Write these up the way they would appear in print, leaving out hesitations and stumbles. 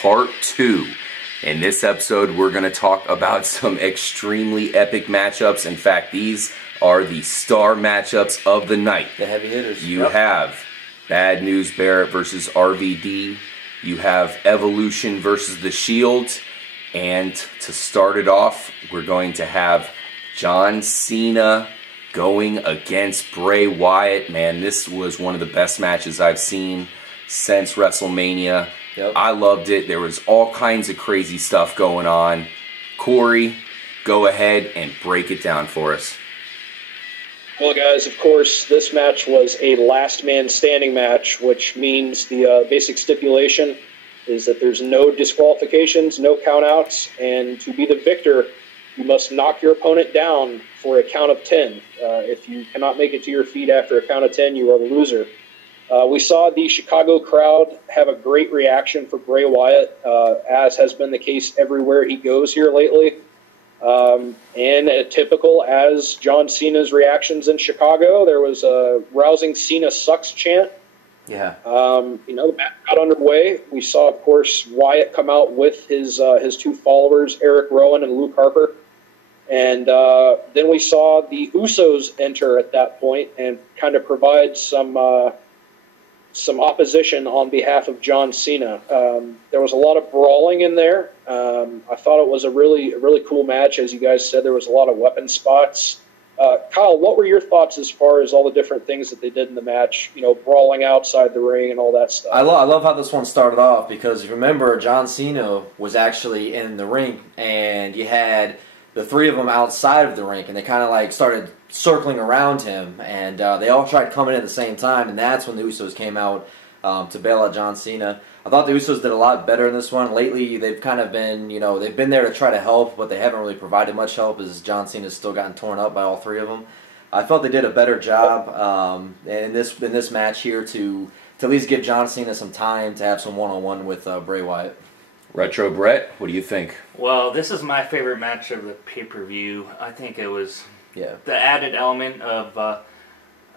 Part 2. In this episode, we're going to talk about some extremely epic matchups. In fact, these are the star matchups of the night. The heavy hitters. You have Bad News Barrett versus RVD. You have Evolution versus The Shield. And to start it off, we're going to have John Cena going against Bray Wyatt. Man, this was one of the best matches I've seen since WrestleMania. Yep. I loved it. There was all kinds of crazy stuff going on. Corey, go ahead and break it down for us. Well, guys, of course, this match was a last man standing match, which means the basic stipulation is that there's no disqualifications, no countouts, and to be the victor, you must knock your opponent down for a count of 10. If you cannot make it to your feet after a count of 10, you are the loser. We saw the Chicago crowd have a great reaction for Bray Wyatt, as has been the case everywhere he goes here lately. And typical as John Cena's reactions in Chicago, there was a rousing Cena sucks chant. Yeah. The match got underway. We saw, of course, Wyatt come out with his two followers, Eric Rowan and Luke Harper. And then we saw the Usos enter at that point and kind of provide some opposition on behalf of John Cena. There was a lot of brawling in there. I thought it was a really cool match. As you guys said, there was a lot of weapon spots. Kyle, what were your thoughts as far as all the different things that they did in the match, brawling outside the ring and all that stuff? I love how this one started off because, remember, John Cena was actually in the ring, and you had the three of them outside of the ring, and they kind of like started circling around him, and they all tried coming in at the same time, and that's when the Usos came out to bail out John Cena. I thought the Usos did a lot better in this one. Lately, they've kind of been, they've been there to try to help, but they haven't really provided much help as John Cena's still gotten torn up by all three of them. I felt they did a better job in this match here to at least give John Cena some time to have some one-on-one with Bray Wyatt. Retro Brett, what do you think? Well, this is my favorite match of the pay-per-view. I think it was the added element of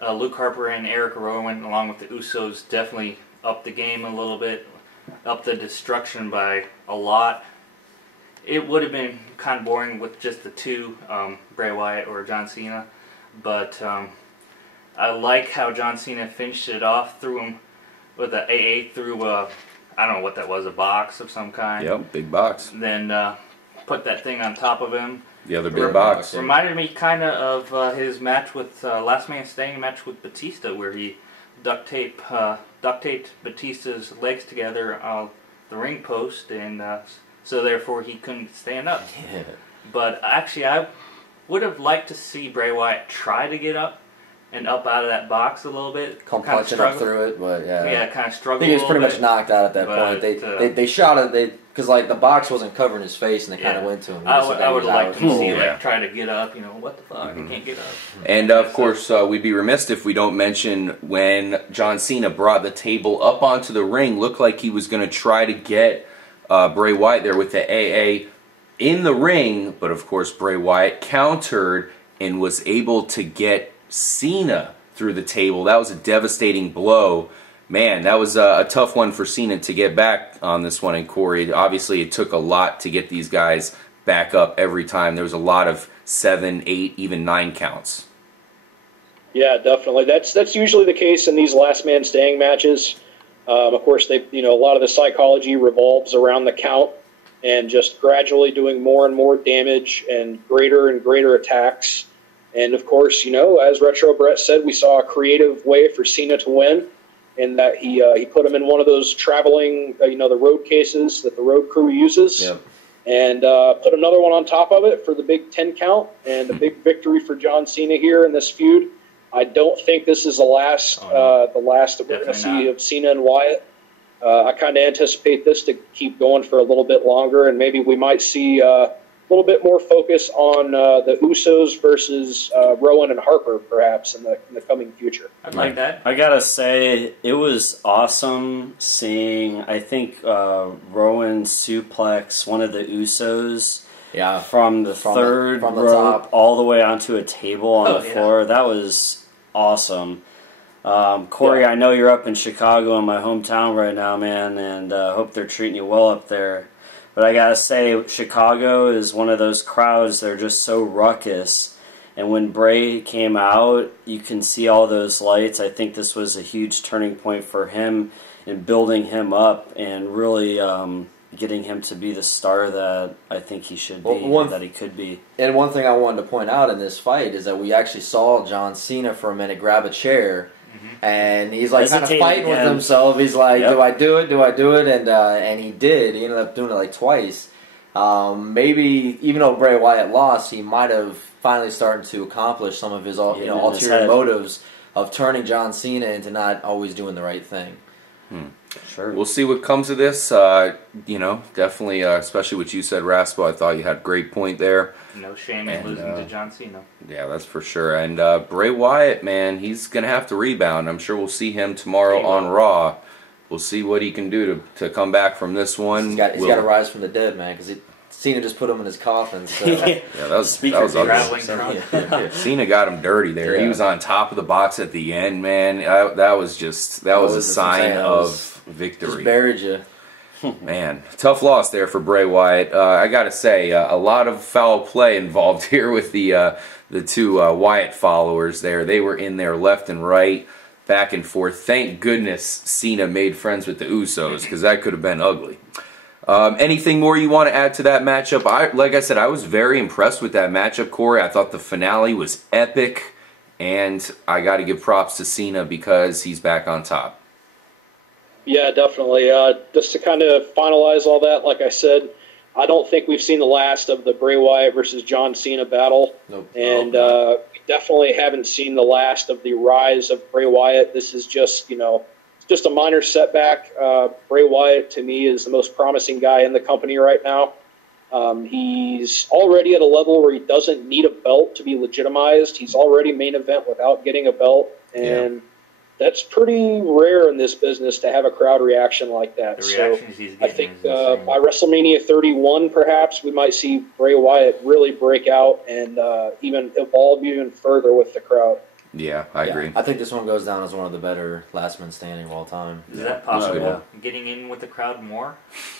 Luke Harper and Eric Rowan along with the Usos definitely upped the game a little bit, upped the destruction by a lot. It would have been kind of boring with just the two, Bray Wyatt or John Cena, but I like how John Cena finished it off through him with an AA through I don't know what that was, a box of some kind. Yep, big box. Then put that thing on top of him. The other big box. Reminded me kind of his match with Last Man Standing match with Batista, where he duct taped Batista's legs together on the ring post, and so therefore he couldn't stand up. Yeah. But actually, I would have liked to see Bray Wyatt try to get up and up out of that box a little bit. Come punching up through it, but yeah, kind of struggled. I think he was pretty much knocked out at that point. They shot it, because like the box wasn't covering his face, and they kind of went to him. I would have liked to see try to get up. What the fuck? He can't get up. And of course, we'd be remiss if we don't mention when John Cena brought the table up onto the ring. Looked like he was going to try to get Bray Wyatt there with the AA in the ring, but of course Bray Wyatt countered and was able to get Cena through the table. That was a devastating blow. Man, that was a tough one for Cena to get back on this one. And Corey, obviously it took a lot to get these guys back up every time. There was a lot of 7, 8, even 9 counts. Yeah, definitely. That's usually the case in these last man standing matches. Of course, a lot of the psychology revolves around the count and just gradually doing more and more damage and greater attacks. And, of course, as Retro Brett said, we saw a creative way for Cena to win, in that he put him in one of those traveling, the road cases that the road crew uses, and put another one on top of it for the big 10 count, and a big victory for John Cena here in this feud. I don't think this is the last that we're going to see of Cena and Wyatt. I kind of anticipate this to keep going for a little bit longer, and maybe we might see a little bit more focus on the Usos versus Rowan and Harper, perhaps, in the coming future. I'd like that. I gotta say, it was awesome seeing, I think, Rowan suplex one of the Usos from the third rope all the way onto a table on the floor. That was awesome. Corey, I know you're up in Chicago, in my hometown right now, man, and hope they're treating you well up there. But I gotta say, Chicago is one of those crowds, they're just so ruckus. And when Bray came out, you can see all those lights. I think this was a huge turning point for him in building him up and really getting him to be the star that I think he should be, that he could be. And one thing I wanted to point out in this fight is that we actually saw John Cena for a minute grab a chair, and he's like kind of fighting with himself. He's like, "Do I do it? Do I do it?" And he did. He ended up doing it like twice. Maybe even though Bray Wyatt lost, he might have finally started to accomplish some of his ulterior motives of turning John Cena into not always doing the right thing. Sure. We'll see what comes of this. Definitely, especially what you said, Raspo. I thought you had a great point there. No shame in losing to John Cena. Yeah, that's for sure. And Bray Wyatt, man, he's going to have to rebound. I'm sure we'll see him tomorrow on Raw. We'll see what he can do to come back from this one. He's got to rise from the dead, man, because Cena just put him in his coffin. So. Yeah, that was ugly. Cena got him dirty there. Yeah. He was on top of the box at the end, man. That was a sign of victory. Just buried you. Man, tough loss there for Bray Wyatt. I got to say, a lot of foul play involved here with the two Wyatt followers there. They were in there left and right, back and forth. Thank goodness Cena made friends with the Usos, because that could have been ugly. Anything more you want to add to that matchup? Like I said, I was very impressed with that matchup, Corey. I thought the finale was epic, and I got to give props to Cena because he's back on top. Yeah, definitely. Just to kind of finalize all that, like I said, I don't think we've seen the last of the Bray Wyatt versus John Cena battle. Nope. And we definitely haven't seen the last of the rise of Bray Wyatt. This is just, just a minor setback. Bray Wyatt, to me, is the most promising guy in the company right now. He's already at a level where he doesn't need a belt to be legitimized. He's already main event without getting a belt, and that's pretty rare in this business to have a crowd reaction like that. The reactions he's getting, I think by WrestleMania 31, perhaps, we might see Bray Wyatt really break out and even evolve even further with the crowd. Yeah, I agree. I think this one goes down as one of the better last men standing of all time. Is that possible? Getting in with the crowd more?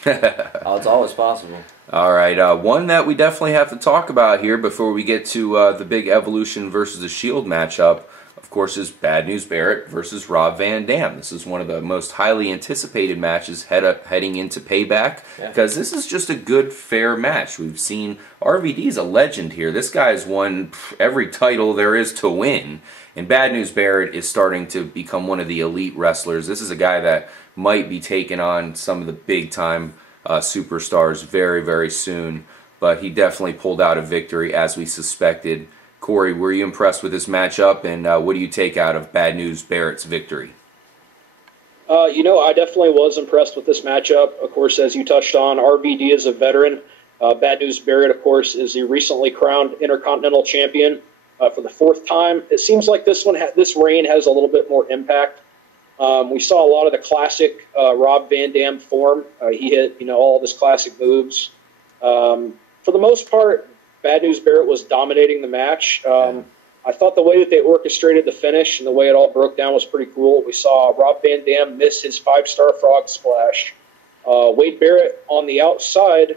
Oh, it's always possible. All right, one that we definitely have to talk about here before we get to the big Evolution versus the Shield matchup, of course, is Bad News Barrett versus Rob Van Dam. This is one of the most highly anticipated matches heading into Payback, because this is just a good, fair match. We've seen RVD's a legend here. This guy's won every title there is to win. And Bad News Barrett is starting to become one of the elite wrestlers. This is a guy that might be taking on some of the big-time superstars very, very soon. But he definitely pulled out a victory, as we suspected. Corey, were you impressed with this matchup? And what do you take out of Bad News Barrett's victory? I definitely was impressed with this matchup. Of course, as you touched on, RVD is a veteran. Bad News Barrett, of course, is the recently crowned Intercontinental Champion. For the fourth time. It seems like this reign has a little bit more impact. We saw a lot of the classic Rob Van Dam form. He hit, all of his classic moves. For the most part, Bad News Barrett was dominating the match. I thought the way that they orchestrated the finish and the way it all broke down was pretty cool. We saw Rob Van Dam miss his 5-star frog splash. Wade Barrett on the outside...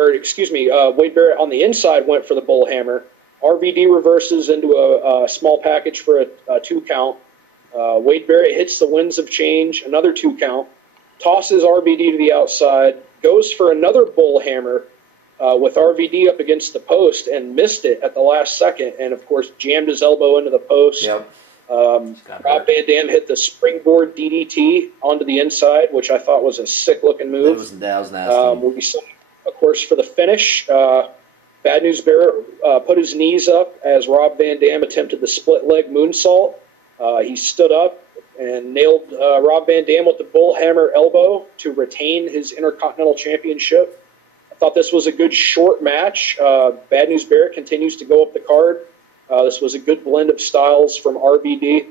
Wade Barrett on the inside went for the bullhammer. RVD reverses into a small package for a 2 count. Wade Barrett hits the winds of change, another 2 count, tosses RVD to the outside, goes for another bullhammer with RVD up against the post and missed it at the last second, and of course jammed his elbow into the post. Yep. Rob Van Dam hit the springboard DDT onto the inside, which I thought was a sick-looking move. That was nasty. We saw, of course, for the finish, Bad News Barrett put his knees up as Rob Van Dam attempted the split-leg moonsault. He stood up and nailed Rob Van Dam with the bullhammer elbow to retain his Intercontinental Championship. I thought this was a good short match. Bad News Barrett continues to go up the card. This was a good blend of styles from RVD.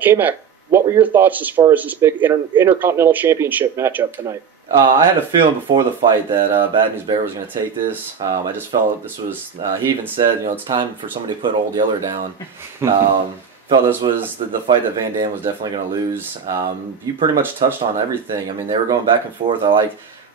K-Mac, what were your thoughts as far as this big Intercontinental Championship matchup tonight? I had a feeling before the fight that Bad News Barrett was going to take this. I just felt this was, he even said, it's time for somebody to put Old Yeller down. felt this was the fight that Van Dam was definitely going to lose. You pretty much touched on everything. I mean, they were going back and forth. I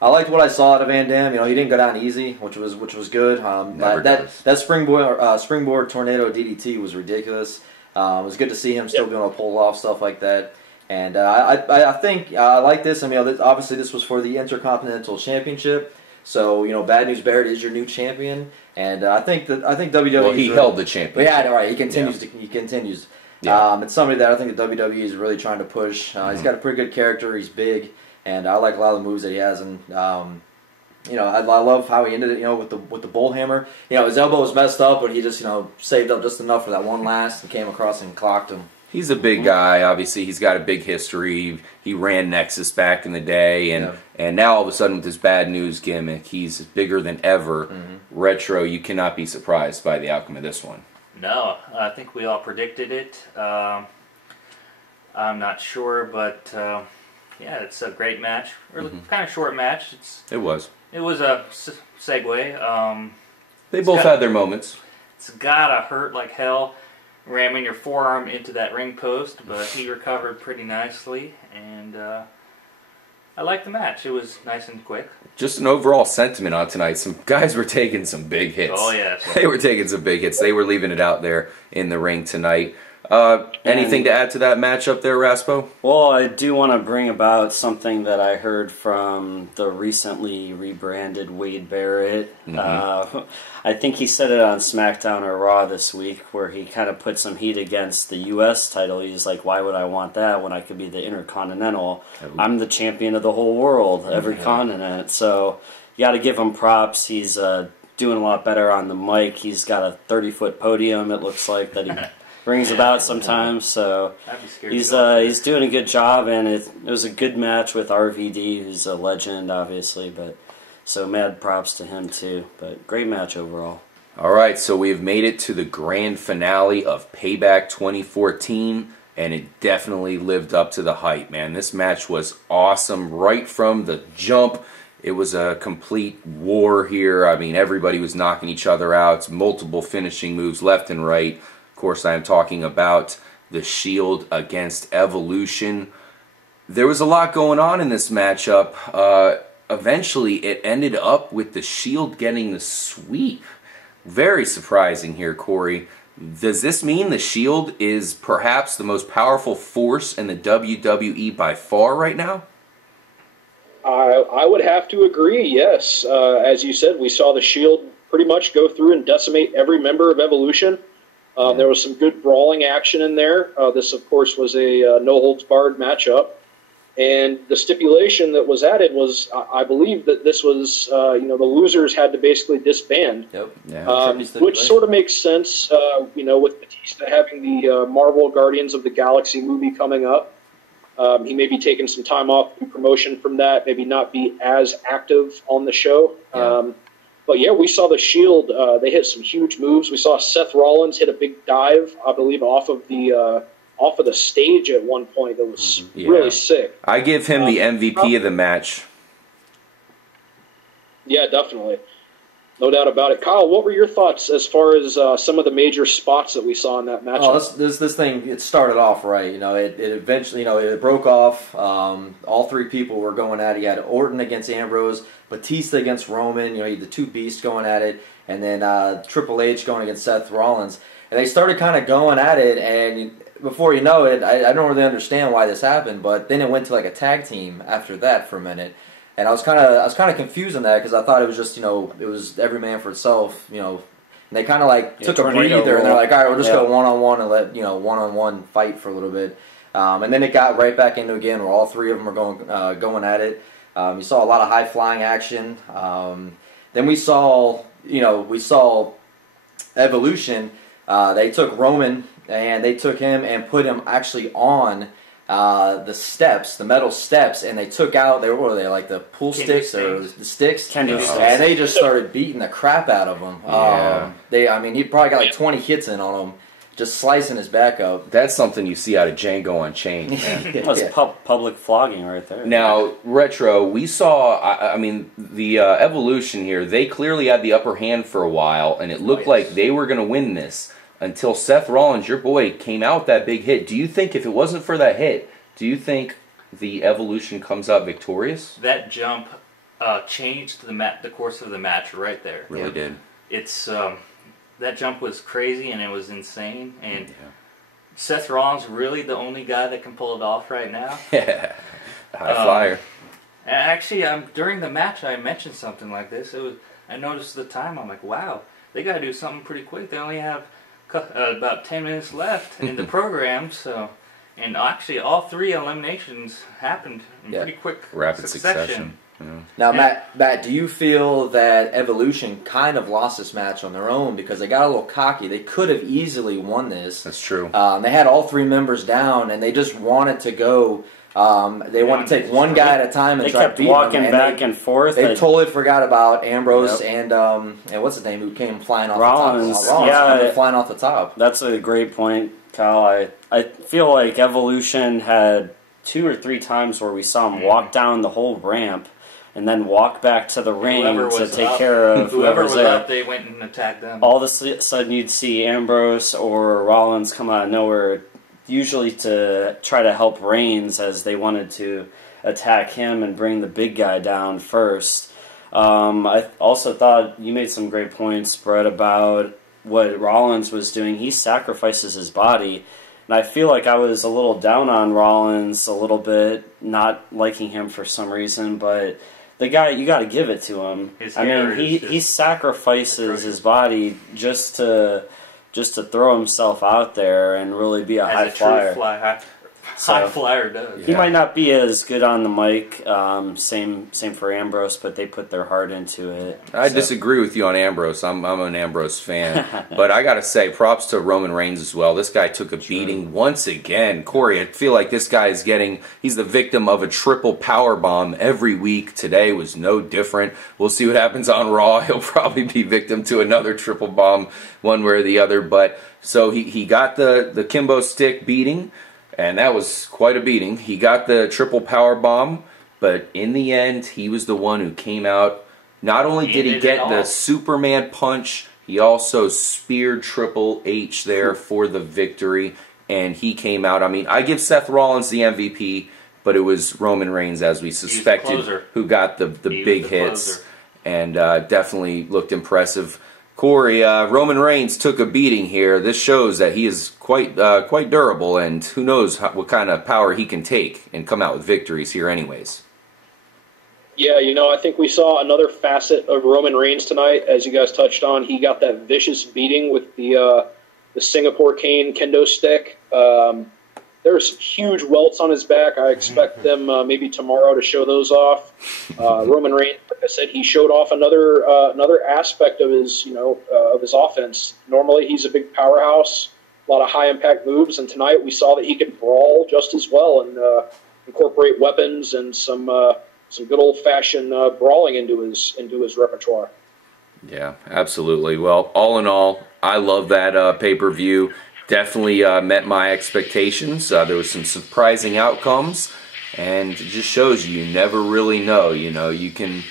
liked what I saw out of Van Dam. You know, he didn't go down easy, which was good. That springboard tornado DDT was ridiculous. It was good to see him still being able to pull off stuff like that. And I think I like this. I mean, obviously this was for the Intercontinental Championship. So, you know, Bad News Barrett is your new champion, and I think WWE. Well, he held the championship. Yeah, right. He continues. He continues. Yeah. It's somebody that I think the WWE is really trying to push. He's got a pretty good character. He's big, and I like a lot of the moves that he has. And you know, I love how he ended it. You know, with the bull hammer. You know, his elbow was messed up, but he just saved up just enough for that one last and came across and clocked him. He's a big guy. Obviously, he's got a big history. He ran Nexus back in the day, and now all of a sudden with this Bad News gimmick, he's bigger than ever. Retro, you cannot be surprised by the outcome of this one. No, I think we all predicted it. I'm not sure, but yeah, it's a great match. Really kind of short match. It was a segue. They both had their moments. It's gotta hurt like hell, ramming your forearm into that ring post, but he recovered pretty nicely, and I liked the match. It was nice and quick. Just an overall sentiment on tonight. Some guys were taking some big hits. Oh, yeah. They were taking some big hits. They were leaving it out there in the ring tonight. Anything to add to that matchup there, Raspo? Well, I do want to bring about something that I heard from the recently rebranded Wade Barrett. I think he said it on SmackDown or Raw this week, where he kind of put some heat against the U.S. title. He's like, why would I want that when I could be the Intercontinental? I'm the champion of the whole world, every continent. So you got to give him props. He's doing a lot better on the mic. He's got a 30-foot podium, it looks like, that he brings about sometimes. So he's doing a good job, and it was a good match with RVD, who's a legend, obviously, but so mad props to him too. But great match overall. All right, so we've made it to the grand finale of Payback 2014, and it definitely lived up to the hype, man. This match was awesome right from the jump. It was a complete war here. I mean, everybody was knocking each other out, multiple finishing moves left and right. Of course, I am talking about the Shield against Evolution. There was a lot going on in this matchup. Eventually, it ended up with the Shield getting the sweep. Very surprising here, Corey. Does this mean the Shield is perhaps the most powerful force in the WWE by far right now? I would have to agree, yes. As you said, we saw the Shield pretty much go through and decimate every member of Evolution. There was some good brawling action in there. This, of course, was a no-holds-barred matchup. And the stipulation that was added was, I believe, that this was, the losers had to basically disband. Yep. Yeah. Which sort of makes sense, with Batista having the Marvel Guardians of the Galaxy movie coming up. He may be taking some time off in promotion from that, maybe not be as active on the show. Yeah. But yeah, we saw the Shield. They hit some huge moves. We saw Seth Rollins hit a big dive, I believe, off of the stage at one point. That was really sick. I give him the MVP of the match. Yeah, definitely. No doubt about it. Kyle, what were your thoughts as far as some of the major spots that we saw in that match? Oh, this thing, it started off right. It eventually, it broke off. All three people were going at it. You had Orton against Ambrose, Batista against Roman. You had the two beasts going at it, and then Triple H going against Seth Rollins. And they started kind of going at it, and before you know it, I don't really understand why this happened, but then it went to like a tag team after that for a minute. And I was kind of confused on that because I thought it was just it was every man for itself, and they kind of like took a breather and they're like, all right, we'll just go one-on-one and let one-on-one fight for a little bit, and then it got right back into again where all three of them are going at it. You saw a lot of high flying action. Then we saw Evolution. They took Roman and they took him and put him actually on the steps, the metal steps, and they took out, what were they, like the pool sticks or the sticks? And they just started beating the crap out of him. He probably got like 20 hits in on him, just slicing his back up. That's something you see out of Django Unchained, man. That's public flogging right there. Now, Retro, we saw, the Evolution here, they clearly had the upper hand for a while, and it looked like they were going to win this until Seth Rollins, your boy, came out with that big hit. Do you think if it wasn't for that hit, do you think the Evolution comes out victorious? That jump changed the course of the match right there. Really did. It's that jump was crazy and it was insane. And Seth Rollins really the only guy that can pull it off right now. Yeah, high flyer. Actually, during the match I mentioned something like this. I noticed the time. I'm like, wow, they got to do something pretty quick. They only have about 10 minutes left in the program, so. And actually, all 3 eliminations happened in pretty quick rapid succession. Yeah. Now, Matt, do you feel that Evolution kind of lost this match on their own because they got a little cocky? They could have easily won this. That's true. They had all 3 members down, and they just wanted to go. They wanted to take one guy at a time and try to beat him. They kept walking back and forth. They totally forgot about Ambrose and what's his name who came flying off Rollins. the top. Rollins flying off the top. That's a great point, Kyle. I feel like Evolution had 2 or 3 times where we saw him walk down the whole ramp and then walk back to the ring to take care of whoever was there. up. They went and attacked them. All of a sudden, you'd see Ambrose or Rollins come out of nowhere, usually to try to help Reigns as they wanted to attack him and bring the big guy down first. I also thought you made some great points, Brett, about what Rollins was doing. He sacrifices his body. And I feel like I was a little down on Rollins a little bit, not liking him for some reason, but the guy, you got to give it to him. He sacrifices his body just to throw himself out there and really be a high flyer. High flyer does. He might not be as good on the mic. Same for Ambrose, but they put their heart into it. I disagree with you on Ambrose. I'm an Ambrose fan, but I gotta say, props to Roman Reigns as well. This guy took a beating once again. Corey, I feel like this guy he's the victim of a triple power bomb every week. Today was no different. We'll see what happens on Raw. He'll probably be victim to another triple bomb, one way or the other. But so he got the Kimbo stick beating. And that was quite a beating. He got the triple power bomb, but in the end, he was the one who came out. Not only did he get the Superman punch, he also speared Triple H there for the victory, and he came out. I mean, I give Seth Rollins the MVP, but it was Roman Reigns, as we suspected, who got the big hits, and definitely looked impressive. Corey, Roman Reigns took a beating here. This shows that he is quite durable, and who knows what kind of power he can take and come out with victories here anyways. Yeah, I think we saw another facet of Roman Reigns tonight. As you guys touched on, he got that vicious beating with the Singapore cane kendo stick. There's huge welts on his back. I expect them maybe tomorrow to show those off. Roman Reigns, like I said, he showed off another aspect of his offense. Normally, he's a big powerhouse, a lot of high impact moves, and tonight we saw that he could brawl just as well and incorporate weapons and some good old fashioned brawling into his repertoire. Yeah, absolutely. Well, all in all, I love that pay-per-view. Definitely met my expectations. There was some surprising outcomes, and it just shows you never really know. You can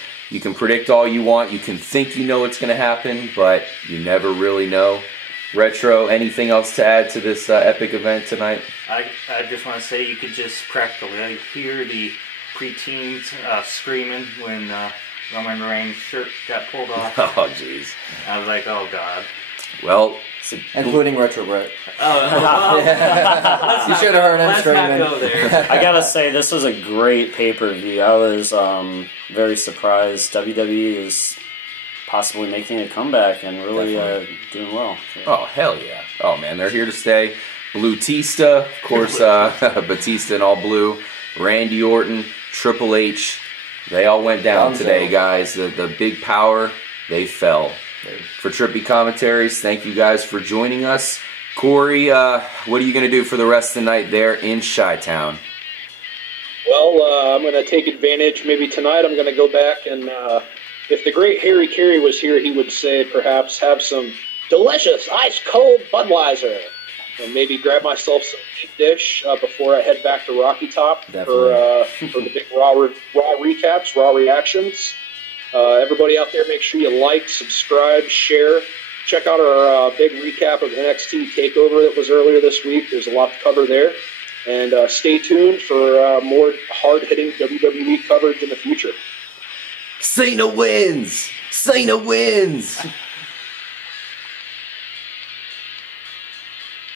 predict all you want. You can think you know what's going to happen, but you never really know. Retro, anything else to add to this epic event tonight? I just want to say you could just practically hear the preteens screaming when Roman Reigns' shirt got pulled off. Oh, jeez. I was like, oh, God. Well, including Retro Brett. You should have heard him screaming. Let's not go there. I gotta say, this was a great pay-per-view. I was very surprised. WWE is possibly making a comeback and really doing well. Oh, hell yeah. Oh, man, they're here to stay. Blue-tista, of course, Batista in all blue. Randy Orton, Triple H. They all went down today, guys. The big power, they fell. For Trippy Commentaries, thank you guys for joining us. Corey, what are you going to do for the rest of the night there in Chi-Town? Well, I'm going to take advantage. Maybe tonight I'm going to go back and, if the great Harry Carey was here, he would say perhaps have some delicious ice-cold Budweiser. And maybe grab myself some deep dish before I head back to Rocky Top for the big raw recaps, raw reactions. Everybody out there, make sure you like, subscribe, share, check out our big recap of NXT TakeOver that was earlier this week. There's a lot to cover there. And stay tuned for more hard-hitting WWE coverage in the future. Cena wins! Cena wins!